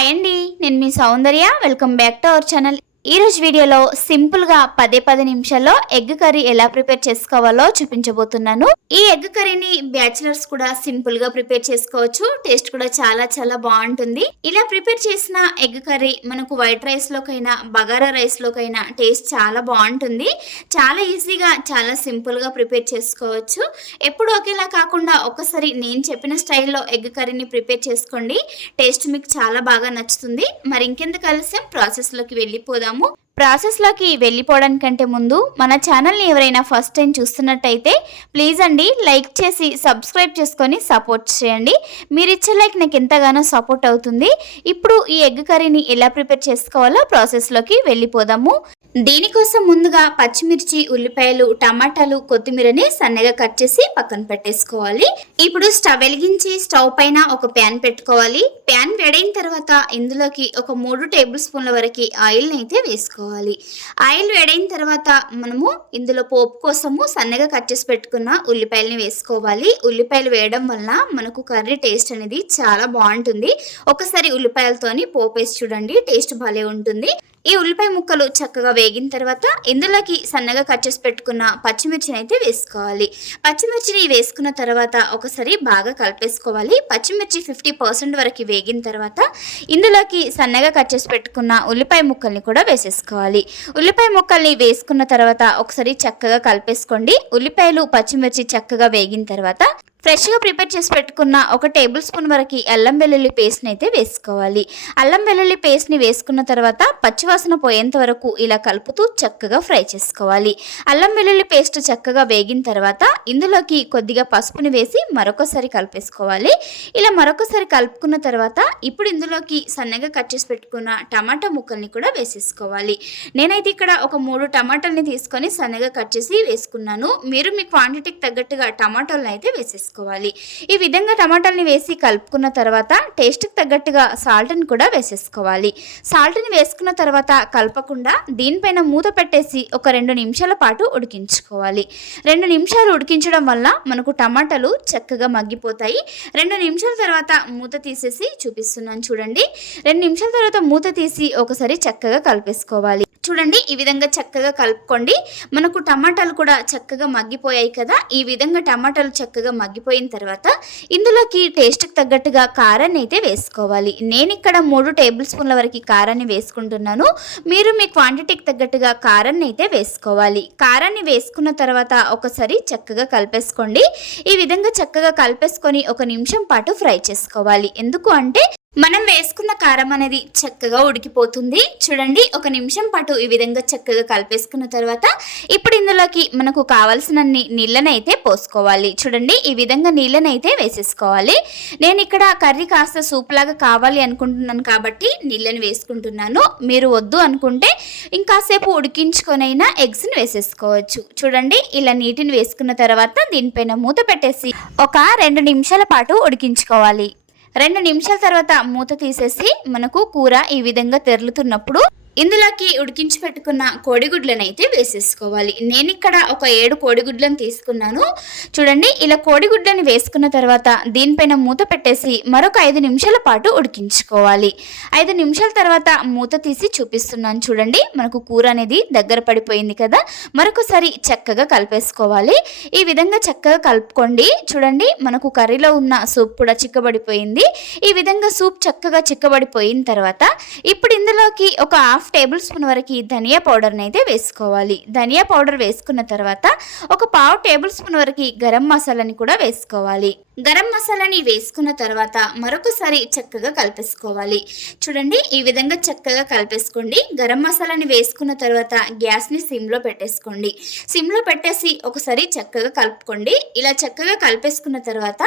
Hi అండి నేను మీ Soundarya welcome back to our channel. ఈ రోజు వీడియోలో సింపుల్గా పదే పది నిమిషాల్లో ఎగ్ కర్రీ ఎలా ప్రిపేర్ చేసుకోవాలో చూపించబోతున్నాను. ఈ ఎగ్ కర్రీని బ్యాచిలర్స్ కూడా సింపుల్గా ప్రిపేర్ చేసుకోవచ్చు. టేస్ట్ కూడా చాలా చాలా బాగుంటుంది. ఇలా ప్రిపేర్ చేసిన ఎగ్ కర్రీ మనకు వైట్ రైస్లోకైనా బగారా రైస్లోకైనా టేస్ట్ చాలా బాగుంటుంది. చాలా ఈజీగా చాలా సింపుల్గా ప్రిపేర్ చేసుకోవచ్చు. ఎప్పుడు ఒకేలా కాకుండా ఒకసారి నేను చెప్పిన స్టైల్లో ఎగ్ కర్రీని ప్రిపేర్ చేసుకోండి. టేస్ట్ మీకు చాలా బాగా నచ్చుతుంది. మరి ఇంకెంత కలిసి ప్రాసెస్లోకి వెళ్ళిపోదాం. వెళ్ళిపోదాము ప్రాసెస్లోకి వెళ్ళిపోవడానికంటే ముందు మన ఛానల్ని ఎవరైనా ఫస్ట్ టైం చూస్తున్నట్టయితే ప్లీజ్ అండి లైక్ చేసి సబ్స్క్రైబ్ చేసుకొని సపోర్ట్ చేయండి. మీరు ఇచ్చే లైక్ నాకు ఎంతగానో సపోర్ట్ అవుతుంది. ఇప్పుడు ఈ ఎగ్ కర్రీని ఎలా ప్రిపేర్ చేసుకోవాలో ప్రాసెస్లోకి వెళ్ళిపోదాము. దీనికోసం ముందుగా పచ్చిమిర్చి ఉల్లిపాయలు టమాటాలు కొత్తిమీరని సన్నగా కట్ చేసి పక్కన పెట్టేసుకోవాలి. ఇప్పుడు స్టవ్ వెలిగించి స్టవ్ పైన ఒక ప్యాన్ పెట్టుకోవాలి. ప్యాన్ వేడైన తర్వాత ఇందులోకి ఒక మూడు టేబుల్ స్పూన్ల వరకు ఆయిల్ని అయితే వేసుకోవాలి. ఆయిల్ వేడైన తర్వాత మనము ఇందులో పోపు కోసము సన్నగా కట్ చేసి పెట్టుకున్న ఉల్లిపాయలని వేసుకోవాలి. ఉల్లిపాయలు వేయడం వల్ల మనకు కర్రీ టేస్ట్ అనేది చాలా బాగుంటుంది. ఒకసారి ఉల్లిపాయలతోని పోపు వేసి చూడండి టేస్ట్ భలే ఉంటుంది. ఈ ఉల్లిపాయ ముక్కలు చక్కగా వేగిన తర్వాత ఇందులోకి సన్నగా కట్ చేసి పెట్టుకున్న పచ్చిమిర్చిని అయితే వేసుకోవాలి. పచ్చిమిర్చిని వేసుకున్న తర్వాత ఒకసారి బాగా కలిపేసుకోవాలి. పచ్చిమిర్చి ఫిఫ్టీ పర్సెంట్ వరకు వేగిన తర్వాత ఇందులోకి సన్నగా కట్ చేసి పెట్టుకున్న ఉల్లిపాయ ముక్కల్ని కూడా వేసేసుకోవాలి. ఉల్లిపాయ ముక్కల్ని వేసుకున్న తర్వాత ఒకసారి చక్కగా కలిపేసుకోండి. ఉల్లిపాయలు పచ్చిమిర్చి చక్కగా వేగిన తర్వాత ఫ్రెష్గా ప్రిపేర్ చేసి పెట్టుకున్న ఒక టేబుల్ స్పూన్ వరకు అల్లం వెల్లుల్లి పేస్ట్ని అయితే వేసుకోవాలి. అల్లం వెల్లుల్లి పేస్ట్ని వేసుకున్న తర్వాత పచ్చివాసన పోయేంత వరకు ఇలా కలుపుతూ చక్కగా ఫ్రై చేసుకోవాలి. అల్లం వెల్లుల్లి పేస్ట్ చక్కగా వేగిన తర్వాత ఇందులోకి కొద్దిగా పసుపుని వేసి మరొకసారి కలిపేసుకోవాలి. ఇలా మరొకసారి కలుపుకున్న తర్వాత ఇప్పుడు ఇందులోకి సన్నగా కట్ చేసి పెట్టుకున్న టమాటా ముక్కల్ని కూడా వేసేసుకోవాలి. నేనైతే ఇక్కడ ఒక మూడు టమాటాలని తీసుకొని సన్నగా కట్ చేసి వేసుకున్నాను. మీరు మీ క్వాంటిటీకి తగ్గట్టుగా టమాటాలను అయితే వేసేసుకోవాలి ఈ విధంగా టమాటాలని వేసి కలుపుకున్న తర్వాత టేస్ట్కి తగ్గట్టుగా సాల్ట్ని కూడా వేసేసుకోవాలి. సాల్ట్ని వేసుకున్న తర్వాత కలపకుండా దీనిపైన మూత పెట్టేసి ఒక రెండు నిమిషాల పాటు ఉడికించుకోవాలి. రెండు నిమిషాలు ఉడికించడం వల్ల మనకు టమాటాలు చక్కగా మగ్గిపోతాయి. రెండు నిమిషాల తర్వాత మూత తీసేసి చూపిస్తున్నాను చూడండి. రెండు నిమిషాల తర్వాత మూత తీసి ఒకసారి చక్కగా కలిపేసుకోవాలి. చూడండి ఈ విధంగా చక్కగా కలుపుకోండి. మనకు టమాటాలు కూడా చక్కగా మగ్గిపోయాయి కదా ఈ విధంగా టమాటాలు చక్కగా మగ్గిపోయిన తర్వాత ఇందులోకి టేస్ట్కి తగ్గట్టుగా కారాన్ని అయితే వేసుకోవాలి. నేను ఇక్కడ మూడు టేబుల్ స్పూన్ల వరకు కారాన్ని వేసుకుంటున్నాను. మీరు మీ క్వాంటిటీకి తగ్గట్టుగా కారాన్ని అయితే వేసుకోవాలి. కారాన్ని వేసుకున్న తర్వాత ఒకసారి చక్కగా కలిపేసుకోండి. ఈ విధంగా చక్కగా కలిపేసుకొని ఒక నిమిషం పాటు ఫ్రై చేసుకోవాలి. ఎందుకు అంటే మనం వేసుకున్న కారం అనేది చక్కగా ఉడికిపోతుంది. చూడండి ఒక నిమిషం పాటు ఈ విధంగా చక్కగా కలిపేసుకున్న తర్వాత ఇప్పుడు ఇందులోకి మనకు కావాల్సినన్ని నీళ్ళనైతే పోసుకోవాలి. చూడండి ఈ విధంగా నీళ్ళనైతే అయితే వేసేసుకోవాలి. నేను ఇక్కడ కర్రీ కాస్త సూప్ లాగా కావాలి అనుకుంటున్నాను కాబట్టి నీళ్ళని వేసుకుంటున్నాను. మీరు వద్దు అనుకుంటే ఇంకాసేపు ఉడికించుకొనైనా ఎగ్స్ని వేసేసుకోవచ్చు. చూడండి ఇలా నీటిని వేసుకున్న తర్వాత దీనిపైన మూత పెట్టేసి ఒక రెండు నిమిషాల పాటు ఉడికించుకోవాలి. రెండు నిమిషాల తర్వాత మూత తీసేసి మనకు కూర ఈ విధంగా తెరులుతున్నప్పుడు ఇందులోకి ఉడికించి పెట్టుకున్న కోడిగుడ్లను అయితే వేసేసుకోవాలి. నేను ఇక్కడ ఒక ఏడు కోడిగుడ్లను తీసుకున్నాను. చూడండి ఇలా కోడిగుడ్లను వేసుకున్న తర్వాత దీనిపైన మూత పెట్టేసి మరొక ఐదు నిమిషాల పాటు ఉడికించుకోవాలి. ఐదు నిమిషాల తర్వాత మూత తీసి చూపిస్తున్నాను చూడండి. మనకు కూర అనేది దగ్గర పడిపోయింది కదా మరొకసారి చక్కగా కలిపేసుకోవాలి. ఈ విధంగా చక్కగా కలుపుకోండి. చూడండి మనకు కర్రీలో ఉన్న సూప్ కూడా చిక్కబడిపోయింది. ఈ విధంగా సూప్ చక్కగా చిక్కబడిపోయిన తర్వాత ఇప్పుడు ఇందులోకి ఒక హాఫ్ టేబుల్ స్పూన్ వరకు ధనియా పౌడర్ని అయితే వేసుకోవాలి. ధనియా పౌడర్ వేసుకున్న తర్వాత ఒక పావు టేబుల్ స్పూన్ వరకు గరం మసాలాని కూడా వేసుకోవాలి. గరం మసాలాని వేసుకున్న తర్వాత మరొకసారి చక్కగా కలిపేసుకోవాలి. చూడండి ఈ విధంగా చక్కగా కలిపేసుకోండి. గరం మసాలాని వేసుకున్న తర్వాత గ్యాస్ని సిమ్లో పెట్టేసుకోండి. సిమ్లో పెట్టేసి ఒకసారి చక్కగా కలుపుకోండి. ఇలా చక్కగా కలిపేసుకున్న తర్వాత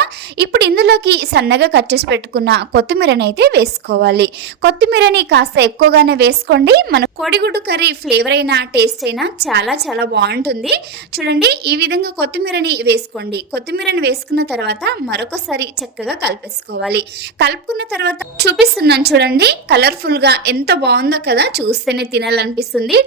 ఇప్పుడు ఇందులోకి సన్నగా కట్ చేసి పెట్టుకున్న కొత్తిమీరని అయితే వేసుకోవాలి. కొత్తిమీరని కాస్త ఎక్కువగానే వేసుకోండి. మన కోడిగుడ్డు కర్రీ ఫ్లేవర్ అయినా టేస్ట్ అయినా చాలా చాలా బాగుంటుంది. చూడండి ఈ విధంగా కొత్తిమీరని వేసుకోండి. కొత్తిమీరని వేసుకున్న తర్వాత మరొకసారి చక్కగా కలిపేసుకోవాలి. కలుపుకున్న తర్వాత చూపిస్తున్నాను చూడండి కలర్ఫుల్గా ఎంత బాగుందో కదా చూస్తేనే తినాలనిపిస్తుంది.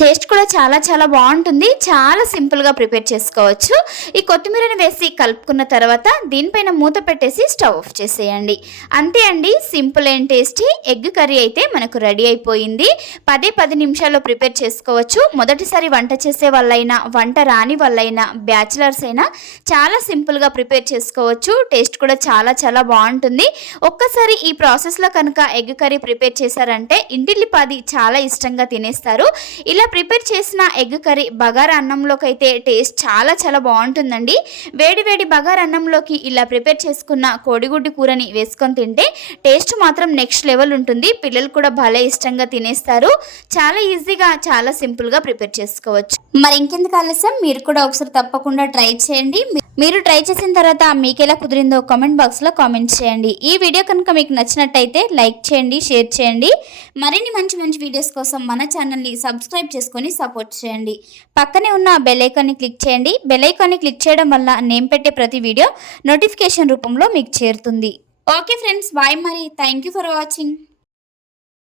టేస్ట్ కూడా చాలా చాలా బాగుంటుంది. చాలా సింపుల్గా ప్రిపేర్ చేసుకోవచ్చు. ఈ కొత్తిమీరని వేసి కలుపుకున్న తర్వాత దీనిపైన మూత పెట్టేసి స్టవ్ ఆఫ్ చేసేయండి. అంతే అండి simple and tasty. Egg curry అయితే మనకు రెడీ అయిపోయింది. పదే పది నిమిషాల్లో ప్రిపేర్ చేసుకోవచ్చు. మొదటిసారి వంట చేసే వాళ్ళైనా వంట రాని వాళ్ళైనా బ్యాచిలర్స్ అయినా చాలా సింపుల్గా ప్రిపేర్ చేసుకోవచ్చు. టేస్ట్ కూడా చాలా చాలా బాగుంటుంది. ఒక్కసారి ఈ ప్రాసెస్లో కనుక ఎగ్ కర్రీ ప్రిపేర్ చేశారంటే ఇంటిల్లిపాది చాలా ఇష్టంగా తినేస్తారు. ఇలా ఇలా ప్రిపేర్ చేసిన ఎగ్ కర్రీ బగార అన్నంలోకి అయితే టేస్ట్ చాలా చాలా బాగుంటుందండి. వేడి వేడి బగార అన్నంలోకి ఇలా ప్రిపేర్ చేసుకున్న కోడిగుడ్డు కూరని వేసుకొని తింటే టేస్ట్ మాత్రం నెక్స్ట్ లెవెల్ ఉంటుంది. పిల్లలు కూడా భలే ఇష్టంగా తినేస్తారు. చాలా ఈజీగా చాలా సింపుల్గా ప్రిపేర్ చేసుకోవచ్చు. మరి ఇంకెందుకు ఆలస్యం? మీరు కూడా ఒకసారి తప్పకుండా ట్రై చేయండి. మీరు ట్రై చేసిన తర్వాత మీకు ఎలా కుదిరిందో కామెంట్ బాక్స్లో కామెంట్ చేయండి. ఈ వీడియో కనుక మీకు నచ్చినట్టయితే లైక్ చేయండి షేర్ చేయండి. మరిన్ని మంచి మంచి వీడియోస్ కోసం మన ఛానల్ని సబ్స్క్రైబ్ చేసుకొని సపోర్ట్ చేయండి. పక్కనే ఉన్న బెల్ ఐకాన్ని క్లిక్ చేయండి. బెల్ ఐకాన్ని క్లిక్ చేయడం వల్ల నేను పెట్టే ప్రతి వీడియో నోటిఫికేషన్ రూపంలో మీకు చేరుతుంది. ఓకే ఫ్రెండ్స్ బాయ్ మరి. Thank you for watching